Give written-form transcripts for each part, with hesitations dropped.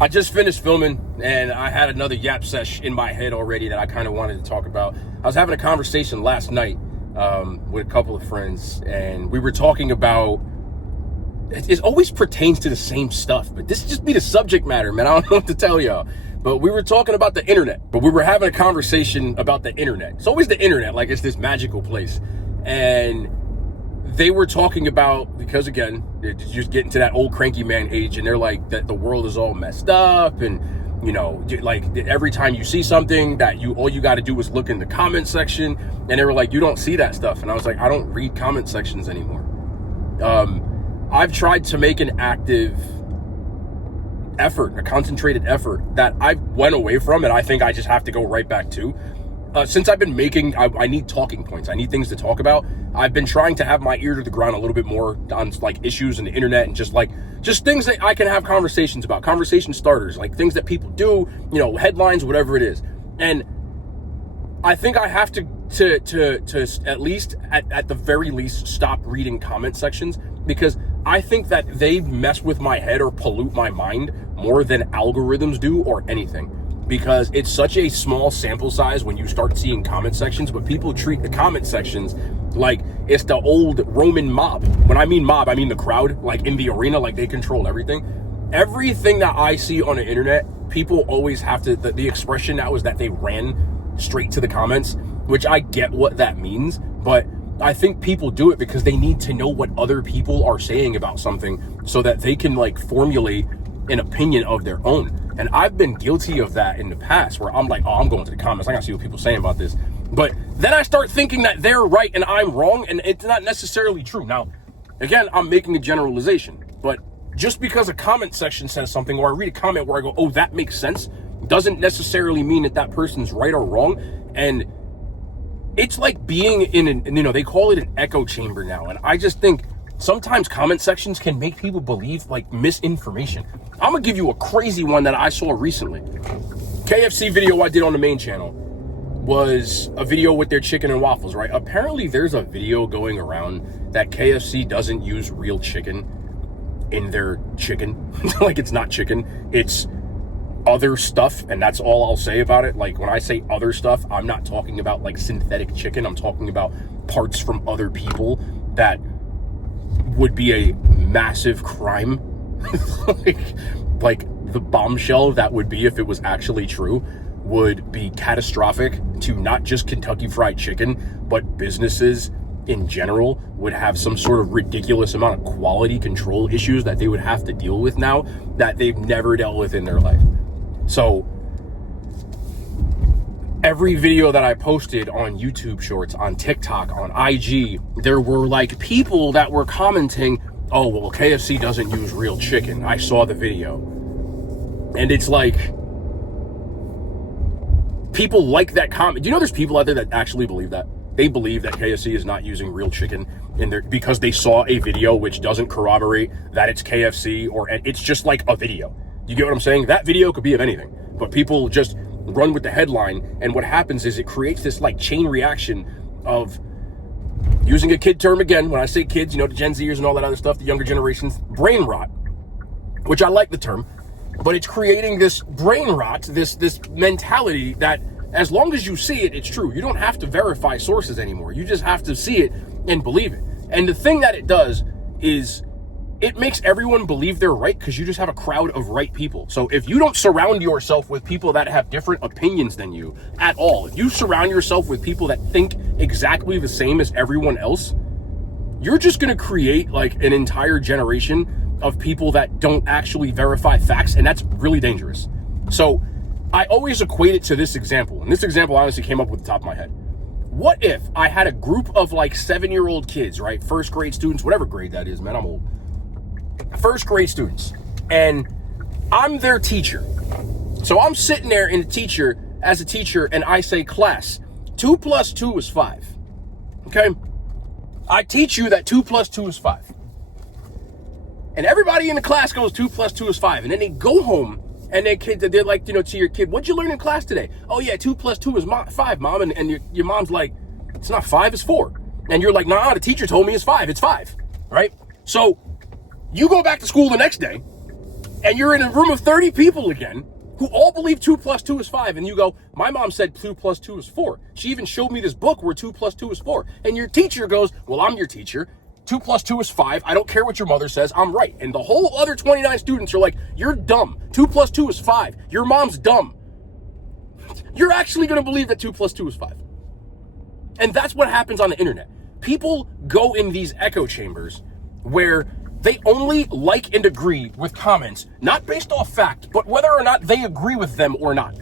I just finished filming and I had another yap sesh in my head already that I kind of wanted to talk about. I was having a conversation last night with a couple of friends, and we were talking about, it always pertains to the same stuff, but this just be the subject matter, man. I don't know what to tell y'all. But we were talking about the internet, but we were having a conversation about the internet. It's always the internet, like it's this magical place. And they were talking about, because again, they're just getting to that old cranky man age, and they're like that the world is all messed up, and you know, like every time you see something that all you got to do is look in the comment section, and they were like, you don't see that stuff. And I was like, I don't read comment sections anymore. I've tried to make an active effort, a concentrated effort that I went away from, and I think I just have to go right back to. Since I've been making, I need talking points. I need things to talk about. I've been trying to have my ear to the ground a little bit more on like issues in the internet, and just things that I can have conversations about, conversation starters, like things that people do, you know, headlines, whatever it is. And I think I have to at least, at the very least, stop reading comment sections, because I think that they mess with my head or pollute my mind more than algorithms do or anything. Because it's such a small sample size when you start seeing comment sections, but people treat the comment sections like it's the old Roman mob. When I mean mob, I mean the crowd, like in the arena, like they control everything. Everything that I see on the internet, people always have to, the expression now is that they ran straight to the comments, which I get what that means, but I think people do it because they need to know what other people are saying about something so that they can like formulate an opinion of their own. And I've been guilty of that in the past, where I'm like, oh, I'm going to the comments, I gotta see what people are saying about this. But then I start thinking that they're right and I'm wrong, and it's not necessarily true. Now, again, I'm making a generalization, but just because a comment section says something, or I read a comment where I go, oh, that makes sense, doesn't necessarily mean that that person's right or wrong. And it's like being in an, you know, they call it an echo chamber now. And I just think sometimes comment sections can make people believe like misinformation. I'm gonna give you a crazy one that I saw recently. KFC video I did on the main channel was a video with their chicken and waffles, right? Apparently there's a video going around that KFC doesn't use real chicken in their chicken. Like it's not chicken, it's other stuff, and that's all I'll say about it. Like when I say other stuff, I'm not talking about like synthetic chicken. I'm talking about parts from other people that would be a massive crime. like the bombshell that would be if it was actually true would be catastrophic to not just Kentucky Fried Chicken, but businesses in general would have some sort of ridiculous amount of quality control issues that they would have to deal with now that they've never dealt with in their life. So every video that I posted on YouTube Shorts, on TikTok, on IG, there were like people that were commenting, oh, well, KFC doesn't use real chicken. I saw the video. And it's like, people like that comment. Do you know there's people out there that actually believe that? They believe that KFC is not using real chicken in there because they saw a video which doesn't corroborate that it's KFC, or it's just like a video. You get what I'm saying? That video could be of anything, but people just run with the headline, and what happens is it creates this like chain reaction of, using a kid term again, when I say kids, you know, the Gen Zers and all that other stuff, the younger generations, brain rot, which I like the term, but it's creating this brain rot, this mentality that as long as you see it, it's true. You don't have to verify sources anymore. You just have to see it and believe it. And the thing that it does is it makes everyone believe they're right, because you just have a crowd of right people. So if you don't surround yourself with people that have different opinions than you at all, if you surround yourself with people that think exactly the same as everyone else, you're just going to create like an entire generation of people that don't actually verify facts, and that's really dangerous. So I always equate it to this example, and this example honestly came up with the top of my head. What if I had a group of like 7-year-old kids, right? First grade students, whatever grade that is, man, I'm old. First grade students, and I'm their teacher. So I'm sitting there as a teacher, and I say, class, 2 + 2 is 5. Okay? I teach you that 2 + 2 is 5. And everybody in the class goes 2 + 2 is 5. And then they go home, and they're like, you know, to your kid, what'd you learn in class today? Oh yeah, 2 + 2 is 5, mom. And your mom's like, it's not 5, it's 4. And you're like, nah, the teacher told me it's 5, it's 5, right? So you go back to school the next day, and you're in a room of 30 people again who all believe 2 plus 2 is 5, and you go, my mom said 2 plus 2 is 4. She even showed me this book where 2 plus 2 is 4. And your teacher goes, well, I'm your teacher. 2 plus 2 is 5. I don't care what your mother says. I'm right. And the whole other 29 students are like, you're dumb. 2 plus 2 is 5. Your mom's dumb. You're actually going to believe that 2 plus 2 is 5. And that's what happens on the internet. People go in these echo chambers where they only like and agree with comments, not based off fact, but whether or not they agree with them or not.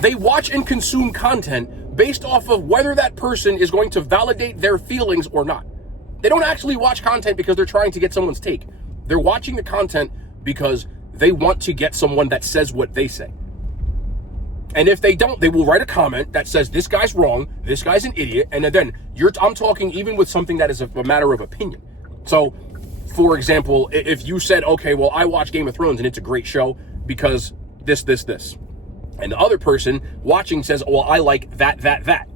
They watch and consume content based off of whether that person is going to validate their feelings or not. They don't actually watch content because they're trying to get someone's take. They're watching the content because they want to get someone that says what they say. And if they don't, they will write a comment that says, this guy's wrong, this guy's an idiot, and then I'm talking even with something that is a matter of opinion. So, for example, if you said, okay, well, I watch Game of Thrones and it's a great show because this. And the other person watching says, well, I like that.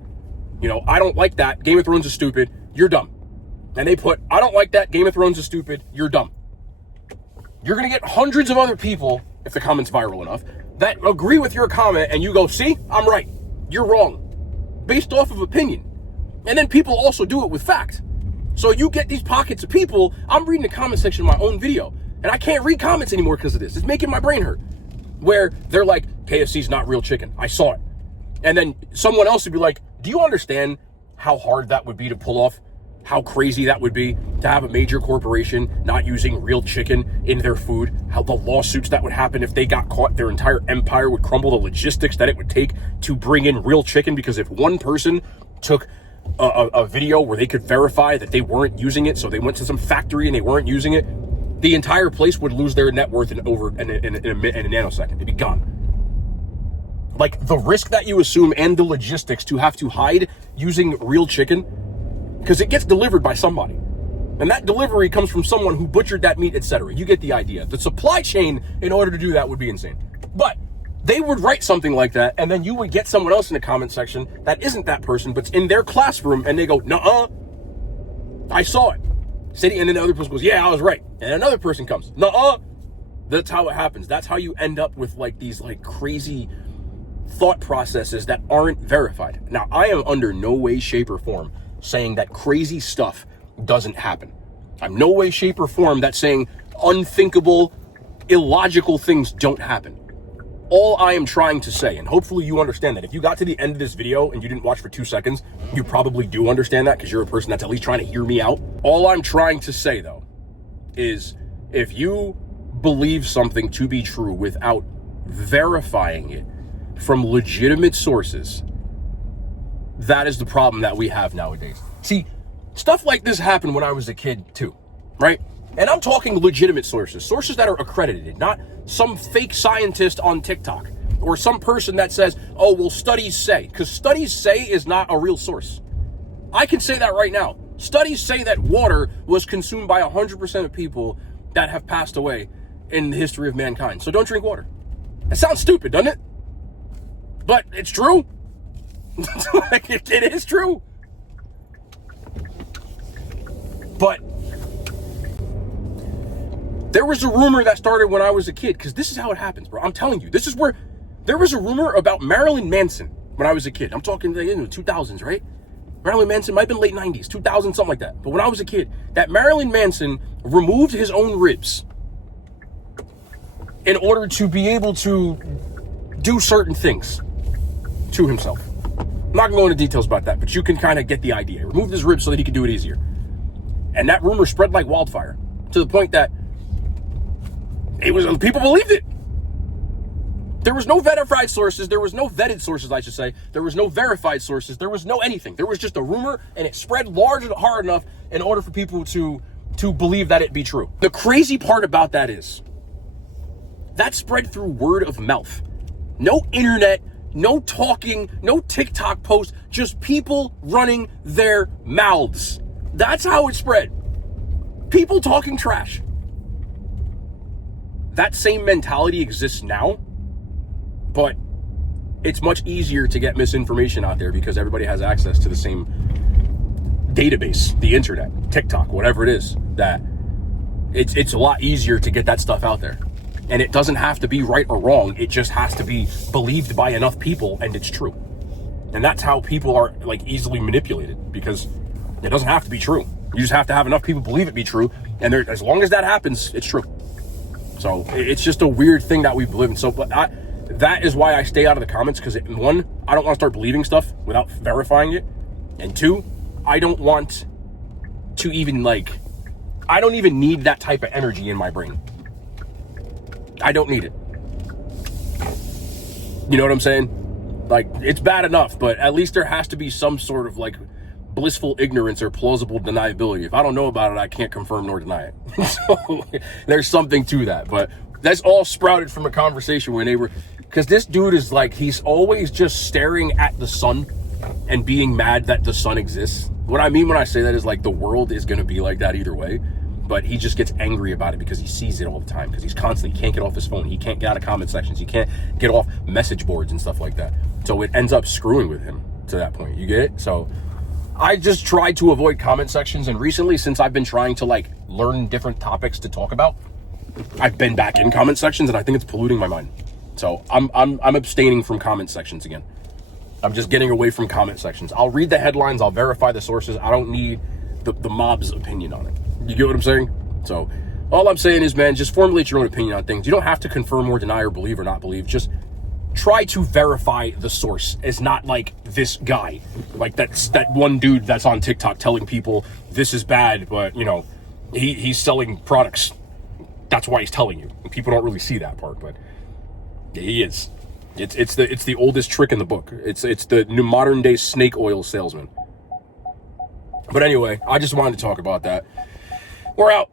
You know, I don't like that. Game of Thrones is stupid. You're dumb. And they put, I don't like that. Game of Thrones is stupid. You're dumb. You're going to get hundreds of other people, if the comment's viral enough, that agree with your comment, and you go, see, I'm right. You're wrong. Based off of opinion. And then people also do it with fact. So you get these pockets of people. I'm reading the comment section of my own video, and I can't read comments anymore because of this. It's making my brain hurt. Where they're like, KFC's not real chicken. I saw it. And then someone else would be like, do you understand how hard that would be to pull off? How crazy that would be to have a major corporation not using real chicken in their food? How the lawsuits that would happen if they got caught, their entire empire would crumble, the logistics that it would take to bring in real chicken, because if one person took a video where they could verify that they weren't using it, so they went to some factory and they weren't using it, the entire place would lose their net worth in a nanosecond. It'd be gone. Like, the risk that you assume and the logistics to have to hide using real chicken, because it gets delivered by somebody. And that delivery comes from someone who butchered that meat, etc. You get the idea. The supply chain in order to do that would be insane. But they would write something like that, and then you would get someone else in the comment section that isn't that person, but's in their classroom, and they go, nuh-uh, I saw it. And then the other person goes, yeah, I was right. And another person comes, nuh-uh. That's how it happens. That's how you end up with like these like crazy thought processes that aren't verified. Now, I am under no way, shape, or form saying that crazy stuff doesn't happen. I'm no way, shape, or form that's saying unthinkable, illogical things don't happen. All I am trying to say, and hopefully you understand that, if you got to the end of this video and you didn't watch for 2 seconds, you probably do understand that because you're a person that's at least trying to hear me out. All I'm trying to say, though, is if you believe something to be true without verifying it from legitimate sources, that is the problem that we have nowadays. See, stuff like this happened when I was a kid too, right? And I'm talking legitimate sources that are accredited, not some fake scientist on TikTok or some person that says, oh, well, studies say, because studies say is not a real source. I can say that right now. Studies say that water was consumed by 100% of people that have passed away in the history of mankind. So don't drink water. That sounds stupid, doesn't it? But it's true. Like, it is true. But there was a rumor that started when I was a kid, because this is how it happens, bro. I'm telling you, this is where there was a rumor about Marilyn Manson when I was a kid. I'm talking in the 2000s, right? Marilyn Manson might have been late 90s, 2000, something like that. But when I was a kid, that Marilyn Manson removed his own ribs in order to be able to do certain things to himself. I'm not going to go into details about that, but you can kind of get the idea. He removed his ribs so that he could do it easier. And that rumor spread like wildfire to the point that people believed it. There was no verified sources. There was no vetted sources, I should say. There was no verified sources. There was no anything. There was just a rumor, and it spread large and hard enough in order for people to believe that it be true. The crazy part about that is that spread through word of mouth. No internet, no talking, no TikTok posts, just people running their mouths. That's how it spread. People talking trash. That same mentality exists now, but it's much easier to get misinformation out there because everybody has access to the same database, the internet, TikTok, whatever it is, that it's a lot easier to get that stuff out there. And it doesn't have to be right or wrong. It just has to be believed by enough people and it's true. And that's how people are like easily manipulated, because it doesn't have to be true. You just have to have enough people believe it be true. And as long as that happens, it's true. So it's just a weird thing that we believe in. So, but that is why I stay out of the comments, because one, I don't want to start believing stuff without verifying it. And two, I don't want to even I don't even need that type of energy in my brain. I don't need it. You know what I'm saying? Like, it's bad enough, but at least there has to be some sort of blissful ignorance or plausible deniability. If I don't know about it, I can't confirm nor deny it. So there's something to that. But that's all sprouted from a conversation when they were, because this dude is he's always just staring at the sun and being mad that the sun exists. What I mean when I say that is the world is going to be like that either way. But he just gets angry about it because he sees it all the time, because he's constantly can't get off his phone. He can't get out of comment sections. He can't get off message boards and stuff like that. So it ends up screwing with him to that point. You get it? So I just try to avoid comment sections. And recently, since I've been trying to learn different topics to talk about, I've been back in comment sections, and I think it's polluting my mind. So I'm abstaining from comment sections again. I'm just getting away from comment sections. I'll read the headlines. I'll verify the sources. I don't need the mob's opinion on it. You get what I'm saying? So all I'm saying is, man, just formulate your own opinion on things. You don't have to confirm or deny or believe or not believe. Just try to verify the source. It's not this guy, that's that one dude that's on TikTok telling people this is bad, but he's selling products. That's why he's telling you. And people don't really see that part, but he is. It's the oldest trick in the book. It's the new modern day snake oil salesman. But anyway, I just wanted to talk about that. We're out.